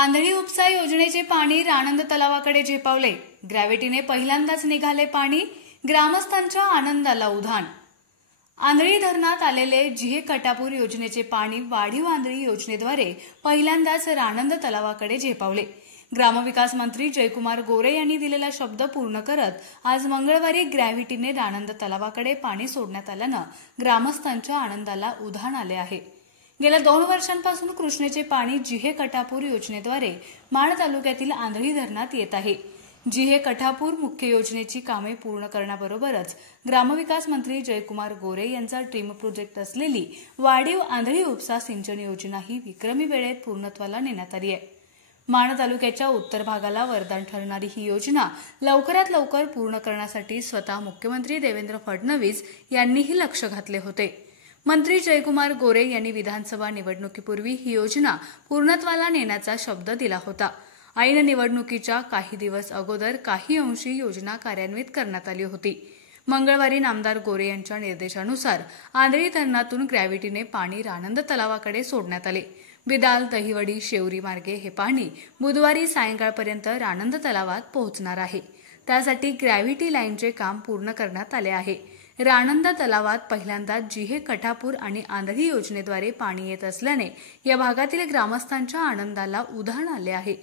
आंधळी उपसा योजनेचे पाणी राणंद तलावाकडे झेपावले। ग्रॅव्हिटीने पहिल्यांदाच निघाले पाणी, ग्रामस्थांच्या आनंदाला उधाण। आंधळी धरणात आलेले जिहे कटापूर योजनेचे पाणी वाढीव आंधळी योजनेद्वारे पहिल्यांदाच राणंद तलावाकडे झेपावले। ग्रामविकास मंत्री जयकुमार गोरे यांनी दिलेला शब्द पूर्ण करत आज मंगळवारी ग्रॅव्हिटीने राणंद तलावाकडे पाणी सोडण्यात आल्यानं ग्रामस्थांच्या आनंदाला उधाण आले आहे। गेल्या 2 वर्षांपासून कृष्णेचे पाणी जिहे कटापूर योजनेद्वारे माण तालुक्यातील आंधळी धरणात येत आहे। जिहे कटापूर मुख्य योजनेची कामे पूर्ण करण्याबरोबरच ग्रामविकास मंत्री जयकुमार गोरे यांचा ड्रीम प्रोजेक्ट असलेली वाढीव आंधळी उपसा सिंचन योजनाही विक्रमी वेळेत पूर्णत्वाला नेण्यात आली आहे। माण तालुक्याच्या उत्तर भागाला वरदान ठरणारी ही योजना लवकरात लवकर पूर्ण करण्यासाठी स्वतः मुख्यमंत्री देवेंद्र फडणवीस यांनीही लक्ष घातले होते। मंत्री जयकुमार गोरे यांनी विधानसभा निवडणुकीपूर्वी ही योजना पूर्णत्वाला नेण्याचा शब्द दिला होता। ऐन निवडणुकीच्या काही दिवस अगोदर काही अंशी योजना कार्यान्वित करण्यात आली होती। मंगळवारी नामदार गोरे यांच्या निर्देशानुसार आंधळी धरणातून ग्रॅव्हिटीने पाणी राणंद तलावाकडे सोडण्यात आले। बिदाल, दहिवडी, शेवरी मार्गे हे पाणी बुधवारी सायंकाळपर्यंत राणंद तलावात पोहोचणार आहे। त्यासाठी ग्रॅव्हिटी लाईनचे काम पूर्ण करण्यात आले आहे। राणंद तलावात पहिल्यांदाच जिहे कटापूर आणि आंधळी योजनेद्वारे पाणी येत असल्याने या भागातील ग्रामस्थांच्या आनंदाला उधाण आले आहे।